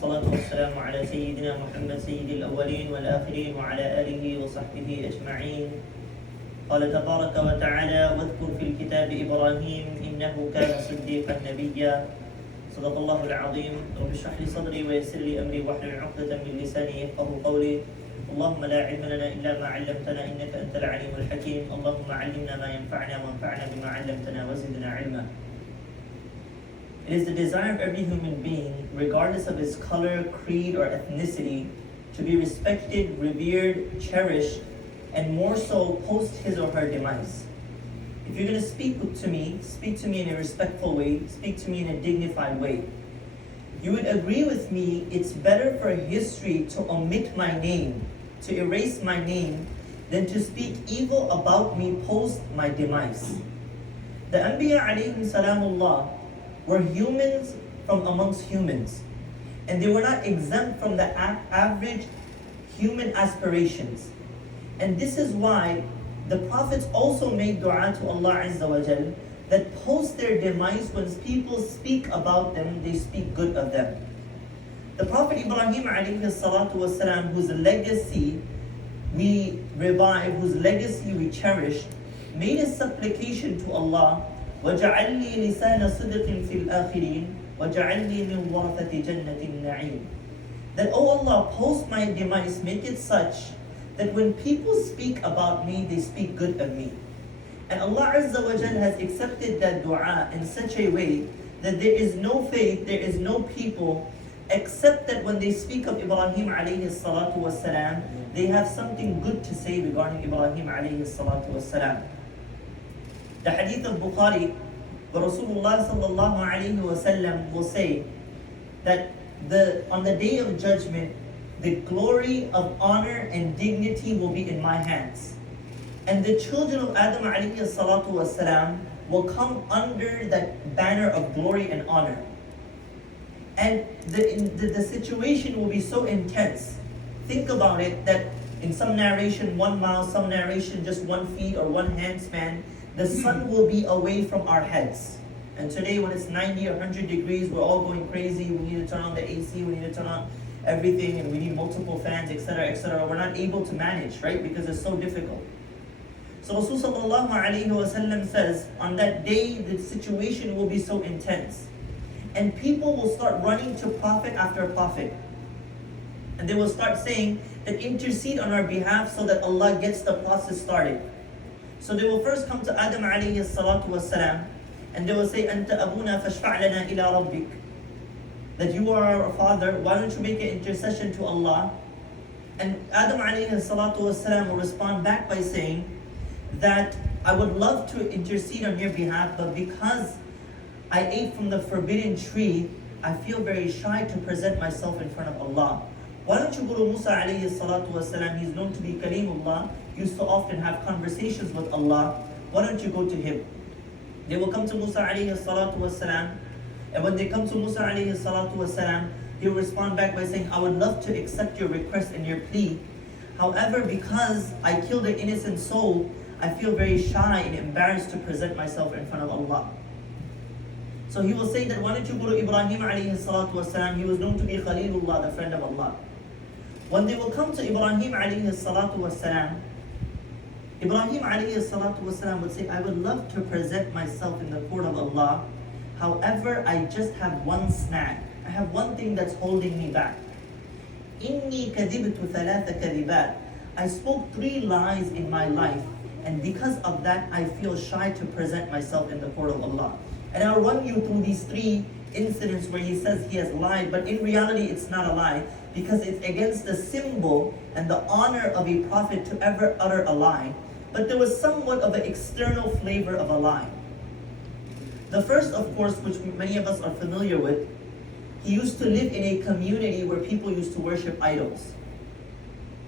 الصلاة والسلام على سيدنا محمد سيد الأولين والآخرين وعلى آله وصحبه أجمعين. قال تبارك وتعالى: واذكر في الكتاب إبراهيم إنه كان صديقا نبيا. صدق الله العظيم. رب اشرح لي صدري ويسر لي أمري واحلل عقدة من لساني يفقهوا قولي. اللهم لا علم لنا إلا ما علمتنا إنك أنت العليم الحكيم. اللهم علمنا ما ينفعنا وانفعنا بما علمتنا وزدنا علما. It is the desire of every human being, regardless of his color, creed, or ethnicity, to be respected, revered, cherished, and more so post his or her demise. If you're going to speak to me in a respectful way, speak to me in a dignified way. You would agree with me it's better for history to omit my name, to erase my name, than to speak evil about me post my demise. The Anbiya alayhim salamullah were humans from amongst humans, and they were not exempt from the average human aspirations. And this is why the prophets also made dua to Allah Azza wa Jal that post their demise, when people speak about them, they speak good of them. The Prophet Ibrahim alayhi salatu wasalam, whose legacy we revive, whose legacy we cherish, made a supplication to Allah, وَجَعَلْ لِي لِسَانَ صِدْقٍ فِي الْآخِرِينَ وَجَعَلْ لِي مِنْ وَرَثَةِ جَنَّةِ النَّعِيمِ. That, O Allah, post my demise, make it such that when people speak about me, they speak good of me. And Allah Azza wa Jal has accepted that dua in such a way that there is no faith, there is no people, except that when they speak of Ibrahim alayhi salatu wasalam, they have something good to say regarding Ibrahim alayhi salatu wasalam. The hadith of Bukhari, where Rasulullah sallallahu alayhi wasallam will say that on the day of judgment, the glory of honor and dignity will be in my hands. And the children of Adam alayhi salatu wasalam will come under that banner of glory and honor. And the situation will be so intense. Think about it, that in some narration 1 mile, some narration just 1 feet or 1 hand span, the sun will be away from our heads. And today when it's 90 or 100 degrees, we're all going crazy. We need to turn on the AC, we need to turn on everything, and we need multiple fans, etc., etc. We're not able to manage, right? Because it's so difficult. So Rasulullah sallallahu alayhi wasallam says, on that day, the situation will be so intense. And people will start running to prophet after prophet. And they will start saying that intercede on our behalf so that Allah gets the process started. So they will first come to Adam alayhi salatu wasalam, and they will say, Anta abuna fashfa' lana ila rabbik. That you are our father, why don't you make an intercession to Allah? And Adam alayhi salatu wasalam will respond back by saying that I would love to intercede on your behalf, but because I ate from the forbidden tree, I feel very shy to present myself in front of Allah. Why don't you go to Musa alayhi salatu wasalam? He's known to be Kalimullah, used to often have conversations with Allah. Why don't you go to him? They will come to Musa alayhi salatu wasalam, and when they come to Musa alayhi salatu wasalam, he will respond back by saying, I would love to accept your request and your plea. However, because I killed an innocent soul, I feel very shy and embarrassed to present myself in front of Allah. So he will say that, why don't you go to Ibrahim alayhi salatu wasalam? He was known to be Khalilullah, the friend of Allah. When they will come to Ibrahim alayhi salatu wasalam, Ibrahim alayhi salatu wasalam would say, I would love to present myself in the court of Allah. However, I just have one snag. I have one thing that's holding me back. Inni kadibtu thalatha kadibat. I spoke 3 lies in my life, and because of that, I feel shy to present myself in the court of Allah. And I'll run you through these 3 incidents where he says he has lied, but in reality it's not a lie, because it's against the symbol and the honor of a prophet to ever utter a lie. But there was somewhat of an external flavor of a lie. The first, of course, which many of us are familiar with, he used to live in a community where people used to worship idols.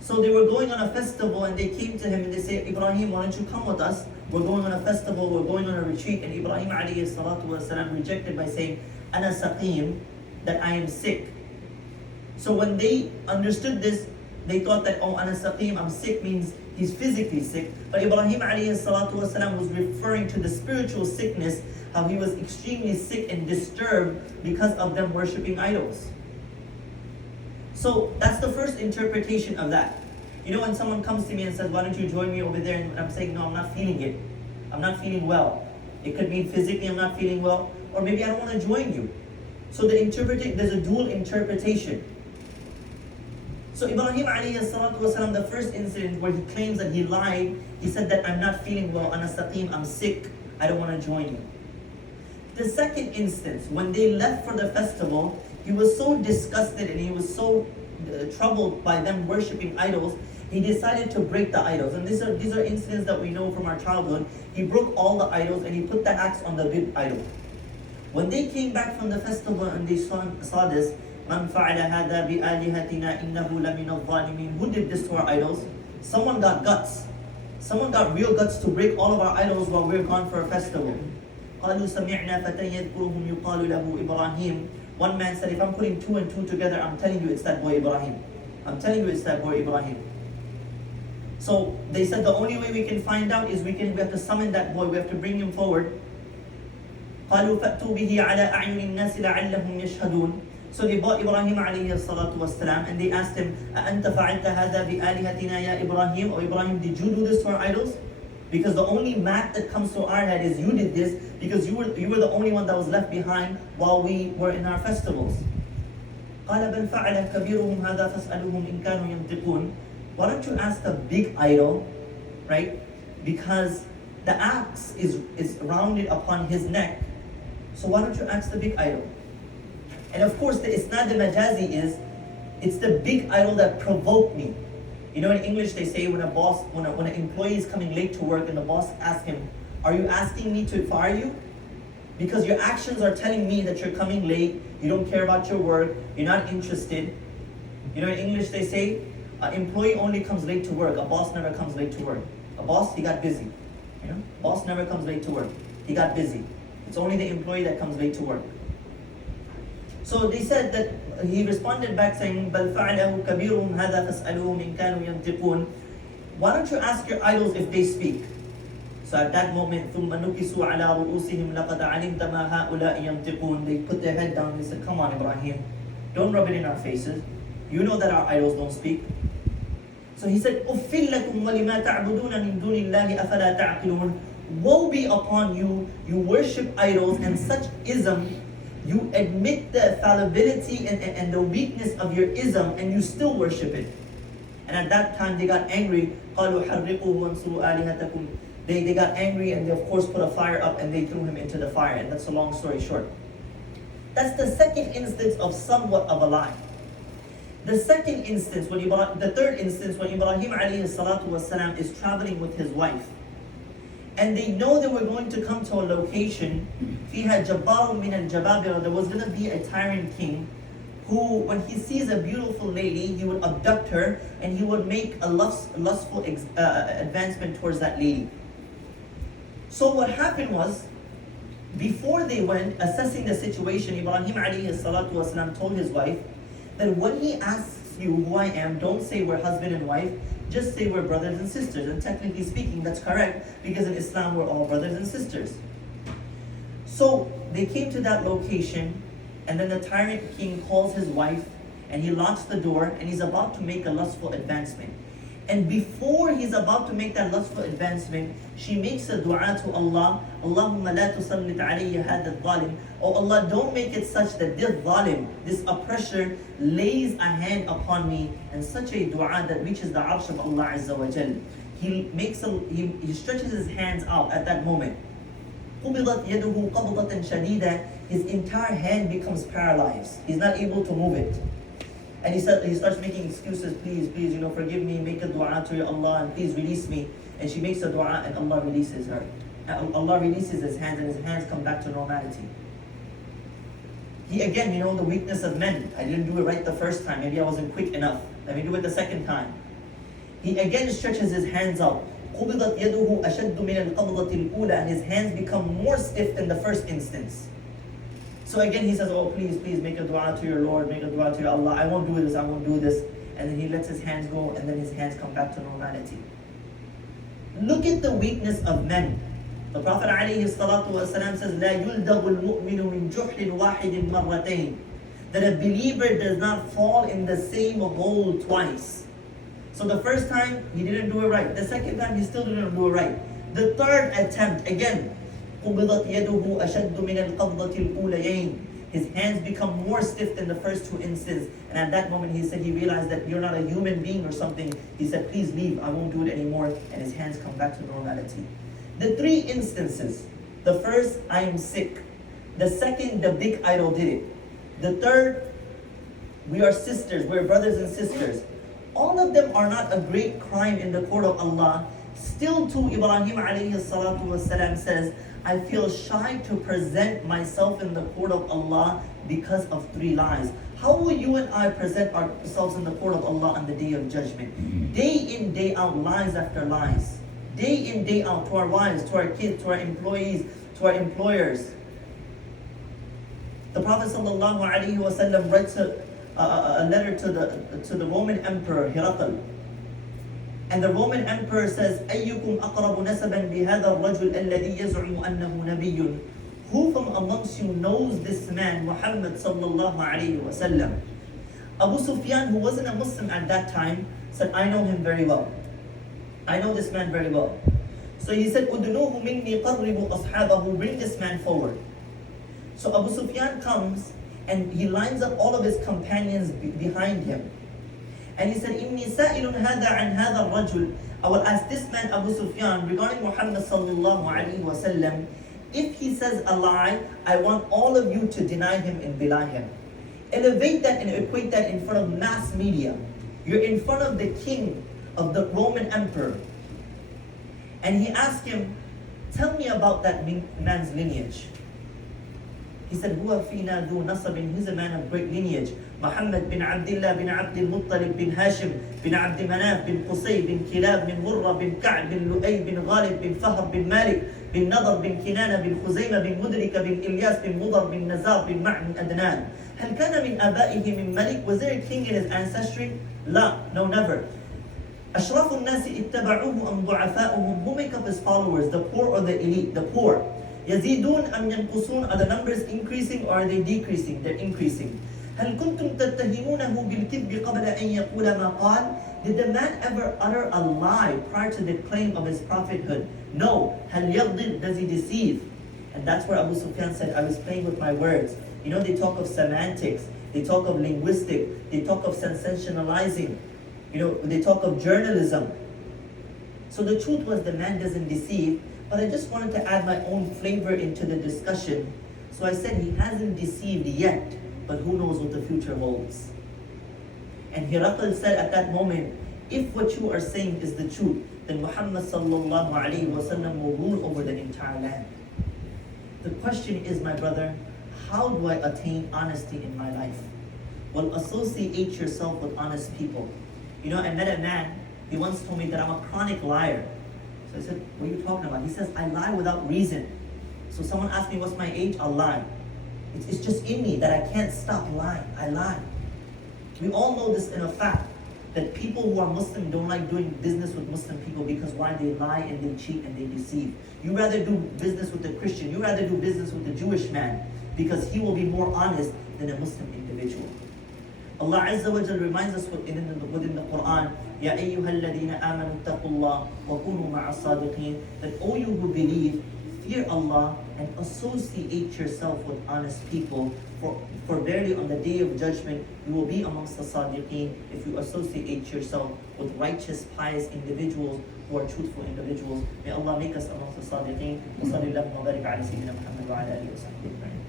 So they were going on a festival, and they came to him and they say, Ibrahim, why don't you come with us? We're going on a festival, we're going on a retreat. And Ibrahim alayhi salatu wasalam rejected by saying, Ana saqim, that I am sick. So when they understood this, they thought that, oh, Ana saqim, I'm sick, means he's physically sick. But Ibrahim alayhi salatu wasalam was referring to the spiritual sickness, how he was extremely sick and disturbed because of them worshipping idols. So that's the first interpretation of that. You know, when someone comes to me and says, why don't you join me over there? And I'm saying, no, I'm not feeling it. I'm not feeling well. It could mean physically I'm not feeling well, or maybe I don't want to join you. So there's a dual interpretation. So Ibrahim alayhi salatu wasalam, the first incident where he claims that he lied, he said that I'm not feeling well, ana saqim, I'm sick, I don't want to join you. The second instance, when they left for the festival, he was so disgusted and he was so troubled by them worshipping idols, he decided to break the idols. And these are incidents that we know from our childhood. He broke all the idols and he put the axe on the big idol. When they came back from the festival and they saw this, Man fa'ala hadha bi alihatina innahu lamina adh-dhalimin. Who did this to our idols? Someone got guts. Someone got real guts to break all of our idols while we're gone for a festival. قالوا سمعنا فتى يذكرهم يقال له إبراهيم. One man said, if I'm putting two and two together, I'm telling you it's that boy Ibrahim. I'm telling you it's that boy Ibrahim. So they said the only way we can find out is we have to summon that boy, we have to bring him forward. قالوا فأتوا به على أعين الناس لعلهم يشهدون. So they brought Ibrahim alayhi salatu wasalam and they asked him, أأنت فعلت هذا بآلهتنا يا إبراهيم? Oh Ibrahim, did you do this to our idols? Because the only math that comes to our head is you did this because you were the only one that was left behind while we were in our festivals. قال بل فعل كبيرهم هذا فاسألوهم إن كانوا ينطقون. Why don't you ask the big idol, right? Because the axe is rounded upon his neck. So why don't you ask the big idol? And of course the isnad al-majazi is, it's the big idol that provoked me. You know, in English they say when an employee is coming late to work and the boss asks him, are you asking me to fire you? Because your actions are telling me that you're coming late, you don't care about your work, you're not interested. You know, in English they say, an employee only comes late to work, a boss never comes late to work. A boss, he got busy. You know, boss never comes late to work. He got busy. It's only the employee that comes late to work. So they said that he responded back saying, بَلْ فَعْلَهُ كَبِيرُهُمْ هَذَا فَاسْأَلُوهُمْ إِنْ كَانُوا يَنْطِقُونَ. Why don't you ask your idols if they speak? So at that moment, ثُمَّ نُكِسُوا عَلَىٰ رُؤُوسِهِمْ لَقَدْ عَلِمْتَ مَا هَؤُلَاءِ يَنْطِقُونَ. They put their head down and they said, come on Ibrahim, don't rub it in our faces. You know that our idols don't speak. So he said, أُفِّلْ لَكُمْ وَلِمَا تَعْبُدُونَ مِن دُونِ اللَّهِ أَفَلَا تَعْقِلُونَ. Woe be upon you, you worship idols and such ism. You admit the fallibility and the weakness of your ism and you still worship it. And at that time they got angry. قَالُوا حَرِّقُوا وَانْصُرُوا آلِهَتَكُمْ. They got angry and they of course put a fire up and they threw him into the fire. And that's a long story short. That's the second instance of somewhat of a lie. The third instance when Ibrahim alayhi salatu wasalam is traveling with his wife. And they know they were going to come to a location, فِيهَا جَبَّارٌ مِنَ الْجَبَابِرَ. There was going to be a tyrant king who, when he sees a beautiful lady, he would abduct her and he would make a lustful advancement towards that lady. So what happened was, before they went, assessing the situation, Ibrahim alayhi salatu wasalam told his wife that when he asks you who I am, don't say we're husband and wife, just say we're brothers and sisters. And technically speaking, that's correct, because in Islam we're all brothers and sisters. So they came to that location, and then the tyrant king calls his wife, and he locks the door, and he's about to make a lustful advancement. And before he's about to make that lustful advancement, she makes a dua to Allah, Allahumma la tusallit alayya hadha al-zalim. Oh Allah, don't make it such that this zalim, this oppressor, lays a hand upon me, and such a dua that reaches the arsh of Allah Azza wa Jal. He stretches his hands out at that moment. قُبِضَتْ يَدُهُ قَبْضَةً شَدِيدًا. His entire hand becomes paralyzed. He's not able to move it. And he starts making excuses, please, forgive me, make a dua to your Allah, and please release me. And she makes a dua and Allah releases her. And Allah releases his hands and his hands come back to normality. He again, the weakness of men. I didn't do it right the first time. Maybe I wasn't quick enough. Let me do it the second time. He again stretches his hands out. قُبِضَتْ يَدُهُ أَشَدُّ مِنَ الْقَبْضَةِ الْأُولَى. And his hands become more stiff than the first instance. So again he says, oh please make a dua to your Lord, make a dua to your Allah, I won't do this. And then he lets his hands go and then his hands come back to normality. Look at the weakness of men. The Prophet ﷺ says, لا يلدغ المؤمن من جحر واحد مرتين. that a believer does not fall in the same hole twice. So the first time, he didn't do it right. The second time, he still didn't do it right. The third attempt, again, قُبِضَتْ يَدُهُ أَشَدُّ مِنَ الْقَبْضَةِ الْأُولَيَيْنِ. His hands become more stiff than the first two instances. And at that moment, he said he realized that you're not a human being or something. He said, please leave, I won't do it anymore. And his hands come back to normality. The three instances. The first, I am sick. The second, the big idol did it. The third, we are sisters, we're brothers and sisters. All of them are not a great crime in the court of Allah. Still too, Ibrahim alayhi salatu wasalam says, I feel shy to present myself in the court of Allah because of three lies. How will you and I present ourselves in the court of Allah on the day of judgment? Day in, day out, lies after lies. Day in, day out, to our wives, to our kids, to our employees, to our employers. The Prophet ﷺ writes a letter to the Roman Emperor Herakl. And the Roman Emperor says, أَيُّكُمْ أَقْرَبُ نَسَبًا بِهَذَا الرَّجُلِ الَّذِي يَزْعُمُ أَنَّهُ نَبِيٌّ. Who from amongst you knows this man, Muhammad sallallahu alayhi wa sallam? Abu Sufyan, who wasn't a Muslim at that time, said, I know him very well. I know this man very well. So he said, أُدْنُوهُ مِنِّي قَرِّبُوا أَصْحَابَهُ. Bring this man forward. So Abu Sufyan comes and he lines up all of his companions behind him. And he said, إِنِّي سَائِلٌ هَذَا عَنْ هَذَا الرَّجُلِ. I will ask this man, Abu Sufyan, regarding Muhammad sallallahu alayhi wa sallam. If he says a lie, I want all of you to deny him and belie him. Elevate that and equate that in front of mass media. You're in front of the king of the Roman emperor. And he asked him, tell me about that man's lineage. He said, هو فينا ذو نصب. He's a man of great lineage. Muhammad bin Abdullah bin Abdul Muttalib bin Hashim bin Abd Manaf bin Qusay bin Kilab bin Murra bin Ka'b bin Lu'ay bin Ghalib bin Fahr bin Malik bin Nadar bin Kinana bin Khuzayma bin Mudrika bin Ilyas bin Mudar bin Nazar bin Ma' bin Adnan. هل كان من آبائه من ملك? Was there a king in his ancestry? لا, no, never. أشراف الناس اتبعوه أم ضعفاؤهم. Who make up his followers, the poor or the elite? The poor. يزيدون أم ينقصون. Are the numbers increasing or are they decreasing? They're increasing. هل كنتم تتهمونه بالكذب قبل أن يقول ما قال? Did the man ever utter a lie prior to the claim of his prophethood? No. هل يغضب? Does he deceive? And that's where Abu Sufyan said, I was playing with my words. You know, they talk of semantics, they talk of linguistic, they talk of sensationalizing, you know, they talk of journalism. So the truth was the man doesn't deceive, but I just wanted to add my own flavor into the discussion. So I said he hasn't deceived yet, but who knows what the future holds. And Herakl said at that moment, if what you are saying is the truth, then Muhammad sallallahu alayhi wa sallam will rule over the entire land. The question is, my brother, how do I attain honesty in my life? Well, associate yourself with honest people. You know, I met a man, he once told me that I'm a chronic liar. So I said, what are you talking about? He says, I lie without reason. So someone asked me, what's my age? I'll lie. It's just in me that I can't stop lying. I lie. We all know this in a fact, that people who are Muslim don't like doing business with Muslim people because why? They lie and they cheat and they deceive. You rather do business with a Christian, you rather do business with a Jewish man because he will be more honest than a Muslim individual. Allah Azza wa Jal reminds us within the Quran, Ya ayyuha alladhina amanu taqullah wa kunu ma'a sadiqeen, that all you who believe, fear Allah and associate yourself with honest people, for verily on the day of judgment you will be amongst the sadiqeen if you associate yourself with righteous, pious individuals who are truthful individuals. May Allah make us amongst the sadiqeen. Wa sallallahu wa barik ala sayyidina Muhammad wa ala alihi wa sahbihi ajma'in.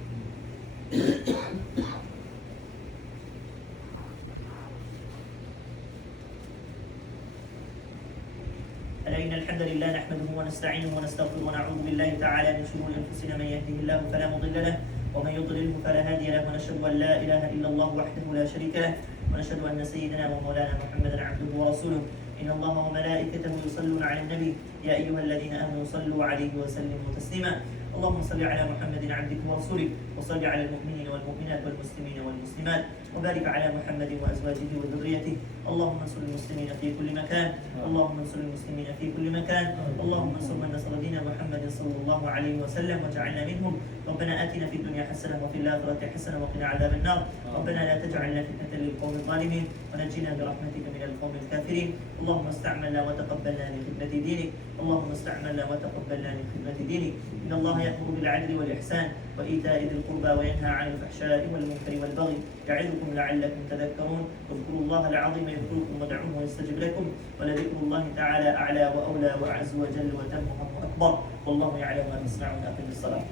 ألا إن الحمد لله نحمده ونستعينه ونستغفره ونعوذ بالله تعالى من شرور أنفسنا من يهده الله فلا مضل له ومن يضلله فلا هادي له ونشهد أن لا إله إلا الله وحده لا شريك له ونشهد أن سيدنا ومولانا محمدا عبده ورسوله إن الله وملائكته يصلون على النبي يا أيها الذين آمنوا صلوا عليه وسلموا تسليما اللهم صل على محمد عبدك ورسولك وصل على المؤمنين والمؤمنات والمسلمين والمسلمات وبارك على محمد وأزواجه وذريته. اللهم انصر المسلمين في كل مكان، اللهم انصر المسلمين في كل مكان، اللهم انصر من نصر دين محمد صلى الله عليه وسلم واجعلنا منهم. ربنا آتنا في الدنيا حسنة وفي الآخرة حسنة وقنا عذاب النار. ربنا لا تجعلنا فتنة للقوم الظالمين ونجنا برحمتك من القوم الكافرين. اللهم استعملنا وتقبلنا لخدمة دينك، اللهم استعملنا وتقبلنا لخدمة دينك. إن الله يأمر بالعدل والإحسان وإيتاء ذي القربى وينهى عن الفحشاء والمنكر والبغي يعظكم لعلكم تذكرون. اذكروا الله العظيم يذكركم ودعوه يستجب لكم، ولذكر الله تعالى أعلى وأولى وأعز وجل وتم وأكبر. والله يعلم ما تصنعون. أقم الصلاة.